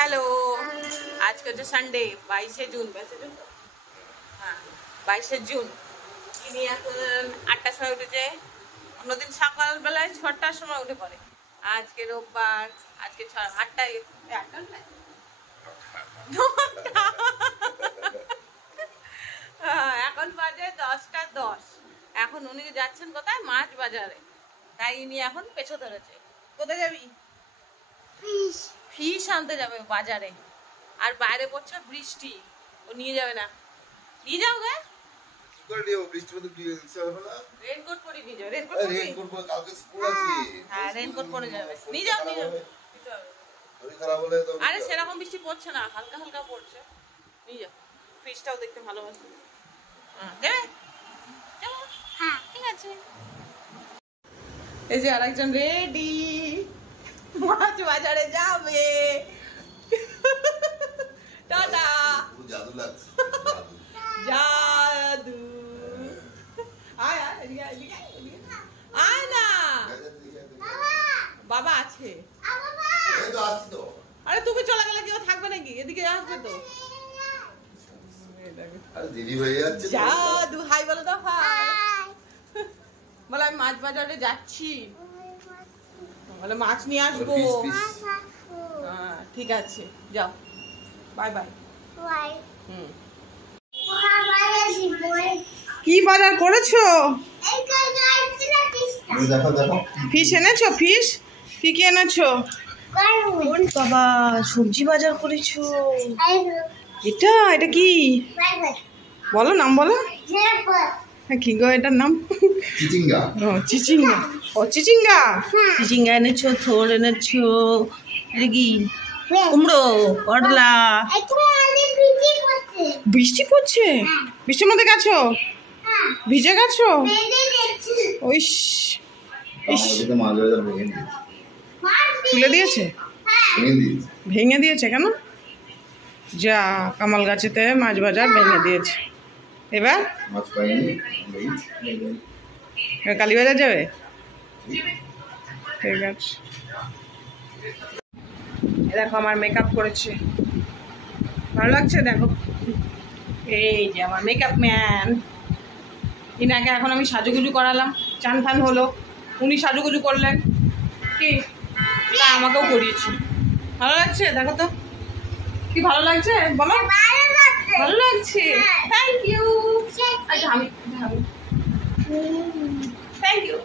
hello आज का जो संडे 22 जून हाँ 22 जून इनी এখন 8টার সময় উঠেছে অন্যদিন সকালবেলায় 6টার সময় উঠে পড়ে আজকে রোববার আজকে 8টায় এখন বাজে 10টা 10 এখন উনি যাচ্ছেন কোথায় মাছ বাজারে তাই ইনি এখন পেছো ধরেছে কোথায় যাবি ফিশ আনতে যাবে বাজারে আর বাইরে পড়ছে বৃষ্টি ও নিয়ে যাবে না নিয়ে যাও গে কি করে নিও বৃষ্টি মধ্যে কি হবে না রেইনকোট পরে নিয়ে যাও রেইনকোট পরে কালকে স্কুল আছে হ্যাঁ রেইনকোট পরে যাবে নিয়ে যাও শরীর খারাপ হলে তো আরে সেরকম বৃষ্টি পড়ছে না হালকা হালকা পড়ছে নিয়ে যাও ফিশটাও দেখতে ভালোবাসি হ্যাঁ দেবে হ্যাঁ ঠিক আছে এই যে আরেকজন রেডি মাছ বাজারে যাবে টাটা জাদু লাগছে জাদু আয় আয় আয় না বাবা আছে এই তো আসছি তো আরে তুমি চলে গেলে কেউ থাকবে নাকি এদিকে আসবে তো আরে দেরি হয়ে যাচ্ছে জাদু হাই বলো তো হাই বলে আমি মাছ বাজারে যাচ্ছি বলে মাছ নিয়ে আসবো হ্যাঁ ঠিক আছে যাও বাই বাই কি বাজার করেছো দেখো দেখো ফিশ এনেছো ফিশ কি কি এনেছো বাবা সবজি বাজার করেছো এটা কি বলো নাম বলো কি গো এটার নাম চিচিঙ্গা চিচিঙ্গা এনেছো থোর এনেছো এটা কি কুমড়ো করলা বৃষ্টি পড়ছে বৃষ্টির মধ্যে গেছো ভিজে গেছো ওইস তুলে দিয়েছে ভেঙে দিয়েছে কেন যা কামাল গাছেতে মাছ বাজার ভেঙে দিয়েছে এবার কালীবাজার যাবে ঠিক আছে দেখো আমার মেকআপ করেছে ভালো লাগছে দেখো এই যে আমার মেকআপ ম্যান ইনাকে এখন আমি সাজুগুজু করালাম চান ফান হলো উনি সাজুগুজু করলেন কি না আমাকেও করিয়েছে ভালো লাগছে দেখো তো কি ভালো লাগছে বলো ভালো লাগছে থ্যাংক ইউ থ্যাংক ইউ